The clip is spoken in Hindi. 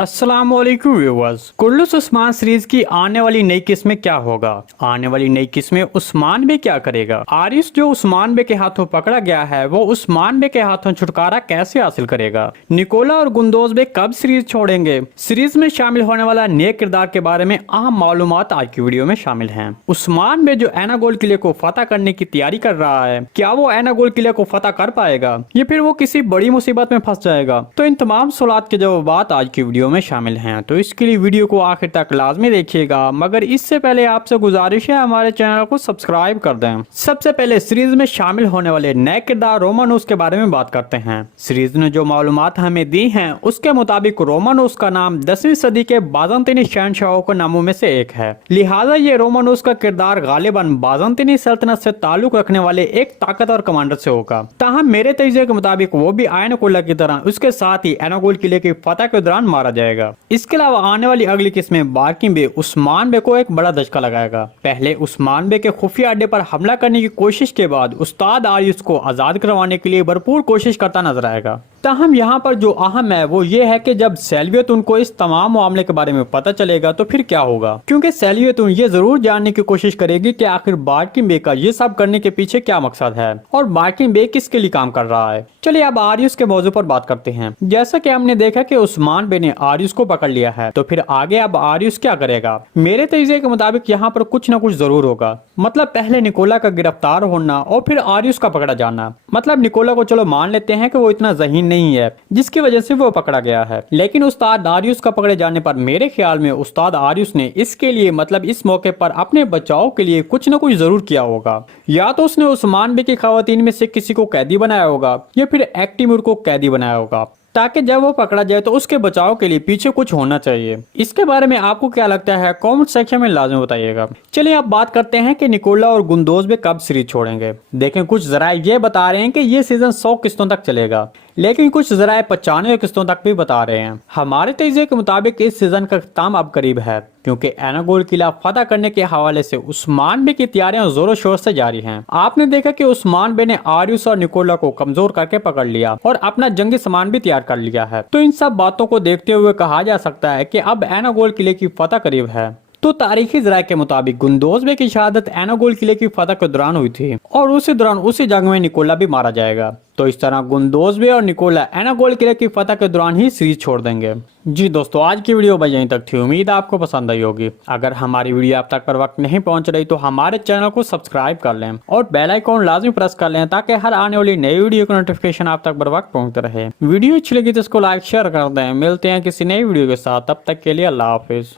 अस्सलामुअलैकुम व्यूअर्स। कुर्लुस उस्मान सीरीज की आने वाली नई किस्त में क्या होगा? आने वाली नई किस्त में उस्मान बे क्या करेगा? आरिस जो उस्मान बे के हाथों पकड़ा गया है वो उस्मान बे के हाथों छुटकारा कैसे हासिल करेगा? निकोला और गुंदोज बे कब सीरीज छोड़ेंगे? सीरीज में शामिल होने वाला नए किरदार के बारे में अहम मालूमात आज की वीडियो में शामिल है। उस्मान बे जो एनागोल किले को फतह करने की तैयारी कर रहा है, क्या वो एनागोल किले को फतह कर पाएगा या फिर वो किसी बड़ी मुसीबत में फंस जाएगा? तो इन तमाम सवालात के जवाब आज की वीडियो में शामिल हैं, तो इसके लिए वीडियो को आखिर तक लाजमी देखिएगा। मगर इससे पहले आपसे गुजारिश है हमारे चैनल को सब्सक्राइब कर दें। सबसे पहले सीरीज में शामिल होने वाले नए किरदार रोमानोस के बारे में बात करते हैं। सीरीज ने जो मालूमात हमें दी हैं उसके मुताबिक रोमानोस का नाम 10वीं सदी के बाज़ंतीनी शहंशाहों के नामों में से एक है, लिहाजा ये रोमानोस का किरदार गालिबन बाज़ंतीनी सल्तनत से ताल्लुक रखने वाले एक ताकतवर कमांडर से होगा। ताहम मेरे तजज़िये के मुताबिक वो भी आयनकुल्ला की तरह उसके साथ ही एनागोल किले की फतह के दौरान मारा जाएगा। इसके अलावा आने वाली अगली किस्त में बार्किन बे उस्मान बे को एक बड़ा धचका लगाएगा। पहले उस्मान बे के खुफिया अड्डे पर हमला करने की कोशिश के बाद उस्ताद आरिस को आजाद करवाने के लिए भरपूर कोशिश करता नजर आएगा। ताहम यहाँ पर जो अहम है वो ये है कि जब सेल्वियतुन को इस तमाम मामले के बारे में पता चलेगा तो फिर क्या होगा, क्योंकि सेल्वियतुन ये जरूर जानने की कोशिश करेगी कि आखिर बार्किन बे का ये सब करने के पीछे क्या मकसद है और बार्किन बे किसके लिए काम कर रहा है। चलिए अब आरिस के मौजू पर बात करते हैं। जैसा कि हमने देखा कि उस्मान बे ने आरिस को पकड़ लिया है, तो फिर आगे अब आरिस क्या करेगा? मेरे तजज़िये के मुताबिक यहाँ पर कुछ न कुछ जरूर होगा। मतलब पहले निकोला का गिरफ्तार होना और फिर आरिस का पकड़ा जाना। मतलब निकोला को चलो मान लेते हैं कि वो इतना ज़हीन नहीं है जिसकी वजह से वो पकड़ा गया है, लेकिन उस्ताद आरिस का पकड़े जाने पर मेरे ख्याल में उस्ताद आरिस ने इसके लिए मतलब इस मौके पर अपने बचाव के लिए कुछ न कुछ जरूर किया होगा। या तो उसने उस्मान बे की खवातीन में से किसी को कैदी बनाया होगा या फिर एक्टिमुर को कैदी बनाया होगा, ताकि जब वो पकड़ा जाए तो उसके बचाव के लिए पीछे कुछ होना चाहिए। इसके बारे में आपको क्या लगता है कमेंट सेक्शन में लाजमी बताइएगा। चलिए अब बात करते हैं कि निकोला और गुंदोज बे कब सीरीज छोड़ेंगे। देखें कुछ जराये ये बता रहे हैं कि ये सीजन 100 किस्तों तक चलेगा, लेकिन कुछ जराये 95 किस्तों तक भी बता रहे हैं। हमारे तजज़िये के मुताबिक इस सीजन का अख्ताम अब करीब है, क्योंकि एनागोल किला फतह करने के हवाले से उस्मान बे की तैयारियां जोरों शोर से जारी हैं। आपने देखा कि उस्मान बे ने आरिस और निकोला को कमजोर करके पकड़ लिया और अपना जंगी सामान भी तैयार कर लिया है। तो इन सब बातों को देखते हुए कहा जा सकता है कि अब एनागोल किले की फतह करीब है। तो तारीखी जराये के मुताबिक गुंदोज बे की शहादत एनागोल किले की फतह के दौरान हुई थी और उसी दौरान उसी जंग में निकोला भी मारा जाएगा। तो इस तरह गुंदोज बे और निकोला एनागोल किले की फतह के दौरान ही सीरीज छोड़ देंगे। जी दोस्तों, आज की वीडियो बस यहीं तक थी। उम्मीद आपको पसंद आई होगी। अगर हमारी वीडियो आप तक पर वक्त नहीं पहुंच रही तो हमारे चैनल को सब्सक्राइब कर लें और बेल आइकॉन लाजमी प्रेस कर लें, ताकि हर आने वाली नई वीडियो की नोटिफिकेशन आप तक बर वक्त पहुंचते रहे। वीडियो अच्छी लगी तो इसको लाइक शेयर कर दें। मिलते हैं किसी नई वीडियो के साथ, तब तक के लिए अल्लाह हाफिज।